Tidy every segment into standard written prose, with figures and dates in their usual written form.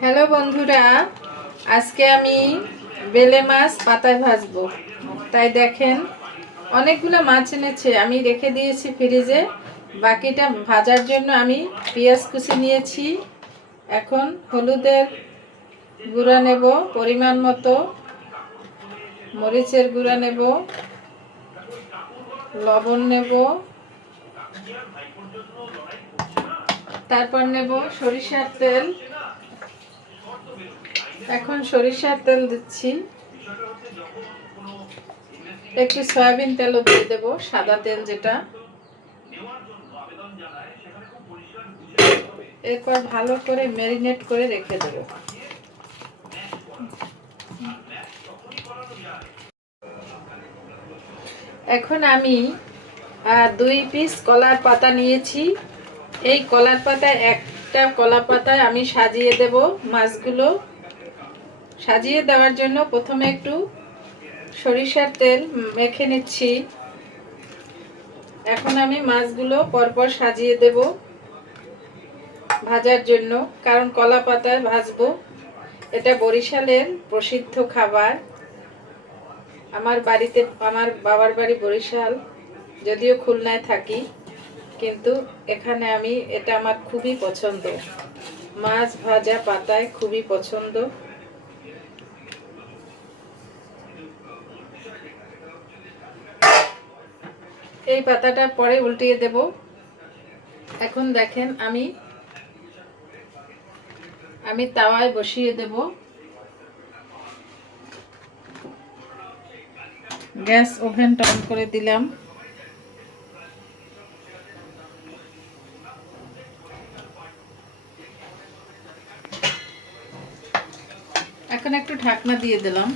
Hello বন্ধুরা, আজকে আমি বেলে মাছ পাতায় ভাজবো। তাই দেখেন অনেকগুলো মাছ এনেছে, আমি রেখে দিয়েছি ফ্রিজে। বাকিটা ভাজার জন্য আমি পেঁয়াজ কুচি নিয়েছি। এখন হলুদের গুঁড়া নেব পরিমাণ মতো, মরিচের গুঁড়া নেব, লবণ নেব, তারপর নেব সরিষার তেল। এখন সরিষার তেল দিচ্ছি, একটু সয়াবিন তেলও দিয়ে দেব, সাদা তেল যেটা। এরপর ভালো করে ম্যারিনেট করে রেখে দেব। এখন আমি 2 পিস কলার পাতা নিয়েছি। এই কলার পাতায় একটা কলা পাতায় আমি সাজিয়ে দেব মাছগুলো। সাজিয়ে দেওয়ার জন্য প্রথমে একটু সরিষার তেল মেখে নিচ্ছি। এখন আমি মাছগুলো পরপর সাজিয়ে দেব ভাজার জন্য, কারণ কলা পাতায় ভাজবো। এটা বরিশালের প্রসিদ্ধ খাবার। আমার বাবার বাড়ি বরিশাল, যদিও খুলনায় থাকি, কিন্তু এখানে এটা আমার খুবই পছন্দ। মাছ ভাজা পাতায় খুবই পছন্দ। এই পাতাটা পরে উল্টিয়ে দেব। এখন দেখেন আমি তাওয়ায় বসিয়ে দেব। গ্যাস ওভেনটা অন করে দিলাম। এখন একটু ঢাকনা দিয়ে দিলাম।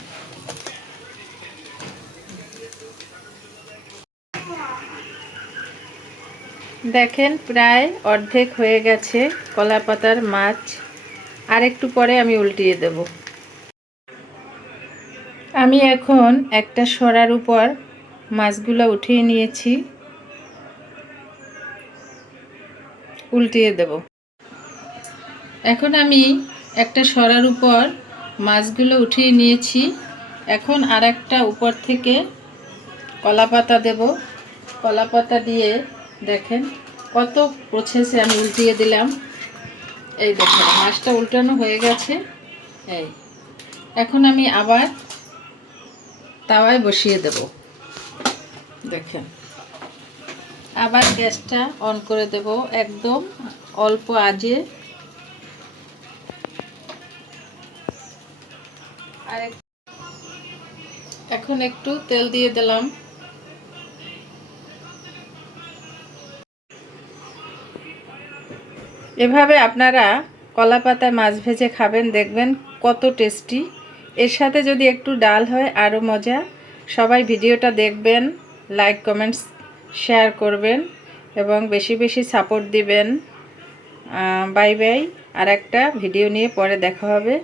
দেখেন প্রায় অর্ধেক হয়ে গেছে কলা পাতার মাছ। আর একটু পরে আমি উল্টিয়ে দেব। আমি এখন একটা সরার উপর মাছগুলো উঠিয়ে নিয়েছি, উল্টিয়ে দেব। এখন আমি একটা সরার উপর মাছগুলো উঠিয়ে নিয়েছি। এখন আরেকটা উপর থেকে কলা পাতা দেব। কলা পাতা দিয়ে দেখেন কত প্রসেসে আমি উল্টিয়ে দিলাম। এই দেখেন মাছটা উল্টানো হয়ে গেছে। এই এখন আমি আবার তাওয়ায় বসিয়ে দেব। দেখেন আবার গ্যাসটা অন করে দেব একদম অল্প আঁচে। আর এখন একটু তেল দিয়ে দিলাম। এভাবে আপনারা কলা পাতায় মাছ ভেজে খাবেন, দেখবেন কত টেস্টি। এর সাথে যদি একটু ডাল হয় আরও মজা। সবাই ভিডিওটা দেখবেন, লাইক কমেন্টস শেয়ার করবেন এবং বেশি বেশি সাপোর্ট দিবেন। Bye bye. আর একটা ভিডিও নিয়ে পরে দেখা হবে।